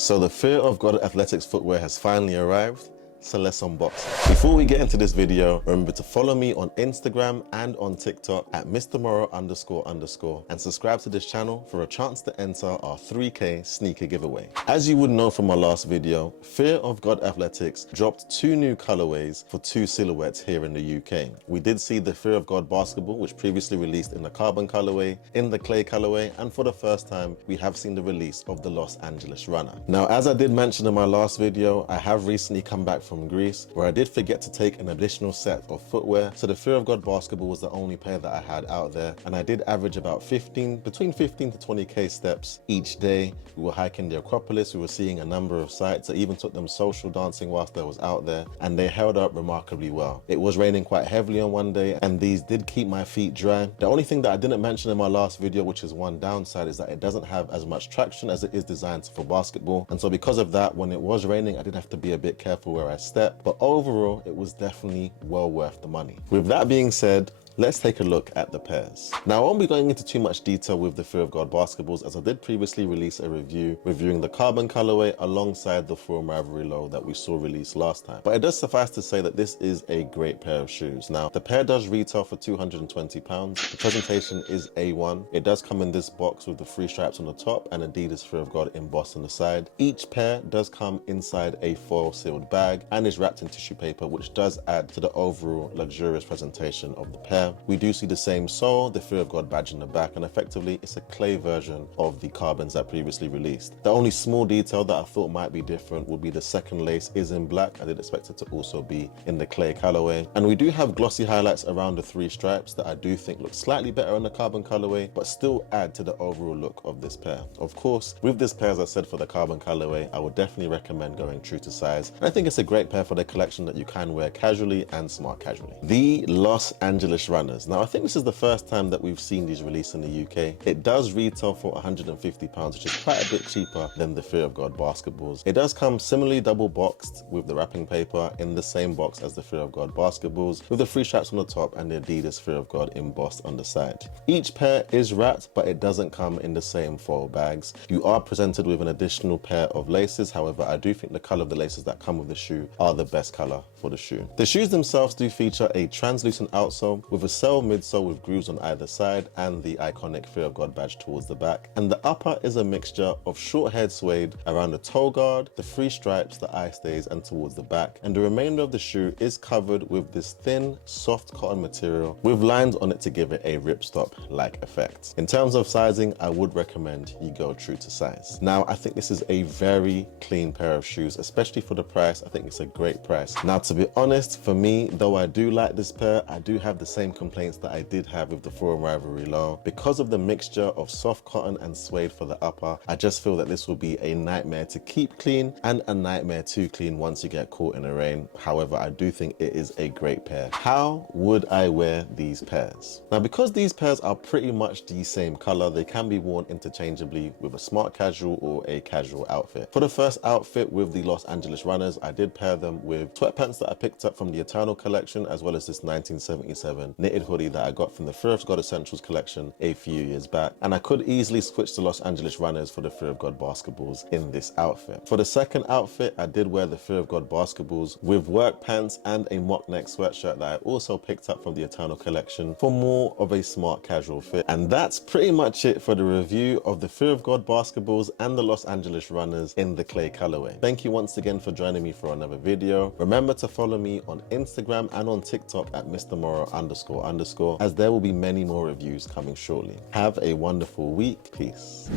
So the Fear of God Athletics footwear has finally arrived. So let's unbox it. Before we get into this video, remember to follow me on Instagram and on TikTok at MrMorrow__ and subscribe to this channel for a chance to enter our 3K sneaker giveaway. As you would know from my last video, Fear of God Athletics dropped 2 new colorways for 2 silhouettes here in the UK. We did see the Fear of God basketball, which previously released in the carbon colorway, in the clay colorway, and for the first time, we have seen the release of the Los Angeles runner. Now, as I did mention in my last video, I have recently come back from Greece, where I did forget to take an additional set of footwear, so the Fear of God basketball was the only pair that I had out there, and I did average about between 15 to 20k steps each day. We were hiking the Acropolis, we were seeing a number of sites. I even took them social dancing whilst I was out there, and they held up remarkably well. It was raining quite heavily on one day, and these did keep my feet dry. The only thing that I didn't mention in my last video, which is one downside, is that it doesn't have as much traction as it is designed for basketball, and so because of that, when it was raining, I did have to be a bit careful where I step, but overall it was definitely well worth the money. With that being said, let's take a look at the pairs. Now, I won't be going into too much detail with the Fear of God basketballs, as I did previously release a review reviewing the carbon colorway alongside the Forum Rivalry Low that we saw released last time. But it does suffice to say that this is a great pair of shoes. Now, the pair does retail for £220. The presentation is A1. It does come in this box with the 3 stripes on the top and Adidas Fear of God embossed on the side. Each pair does come inside a foil sealed bag and is wrapped in tissue paper, which does add to the overall luxurious presentation of the pair. We do see the same sole, the Fear of God badge in the back, and effectively it's a clay version of the carbons that previously released. The only small detail that I thought might be different would be the second lace is in black. I did expect it to also be in the clay colorway. And we do have glossy highlights around the 3 stripes that I do think look slightly better on the carbon colorway, but still add to the overall look of this pair. Of course, with this pair, as I said, for the carbon colorway, I would definitely recommend going true to size. And I think it's a great pair for the collection that you can wear casually and smart casually. The Los Angeles runners. Now, I think this is the first time that we've seen these released in the UK. It does retail for £150, which is quite a bit cheaper than the Fear of God basketballs. It does come similarly double boxed with the wrapping paper in the same box as the Fear of God basketballs, with the 3 straps on the top and the Adidas Fear of God embossed on the side. Each pair is wrapped, but it doesn't come in the same foil bags. You are presented with an additional pair of laces. However, I do think the color of the laces that come with the shoe are the best color for the shoe. The shoes themselves do feature a translucent outsole with a cell midsole with grooves on either side and the iconic Fear of God badge towards the back. And the upper is a mixture of short-haired suede around the toe guard, the 3 stripes, the eye stays, and towards the back. And the remainder of the shoe is covered with this thin, soft cotton material with lines on it to give it a ripstop-like effect. In terms of sizing, I would recommend you go true to size. Now, I think this is a very clean pair of shoes, especially for the price. I think it's a great price. Now, to be honest, for me, though I do like this pair, I do have the same complaints that I did have with the Forum Rivalry Low. Because of the mixture of soft cotton and suede for the upper, I just feel that this will be a nightmare to keep clean and a nightmare to clean once you get caught in the rain. However, I do think it is a great pair. How would I wear these pairs? Now, because these pairs are pretty much the same color, they can be worn interchangeably with a smart casual or a casual outfit. For the first outfit with the Los Angeles runners, I did pair them with sweatpants that I picked up from the Eternal collection, as well as this 1977 knitted hoodie that I got from the Fear of God Essentials collection a few years back. And I could easily switch to Los Angeles runners for the Fear of God basketballs in this outfit. For the second outfit, I did wear the Fear of God basketballs with work pants and a mock neck sweatshirt that I also picked up from the Eternal collection for more of a smart casual fit. And that's pretty much it for the review of the Fear of God basketballs and the Los Angeles runners in the clay colorway. Thank you once again for joining me for another video. Remember to follow me on Instagram and on TikTok at MrMorrow__ as there will be many more reviews coming shortly. Have a wonderful week. Peace.